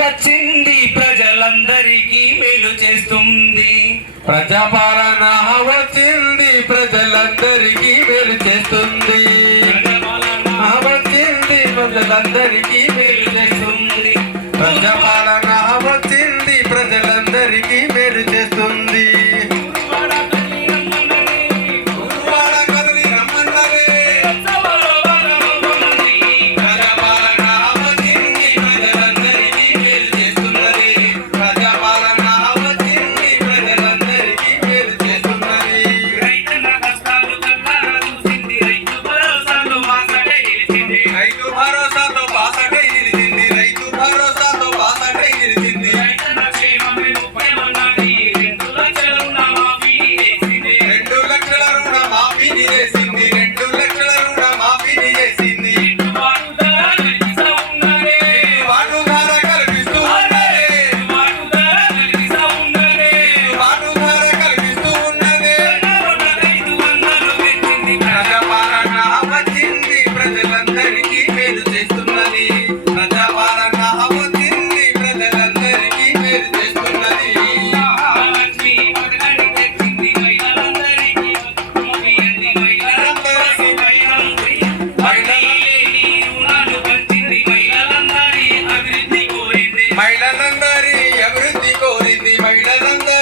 వచ్చింది ప్రజలందరికీ మేలు చేస్తుంది. ప్రజాపాలన వచ్చింది ప్రజలందరికీ మేలు చేస్తుంది. వచ్చింది ప్రజలందరికీ మేలు చేస్తుంది. ప్రజాపాలన వచ్చింది ప్రజలందరికీ మేలు City மகிழ வந்த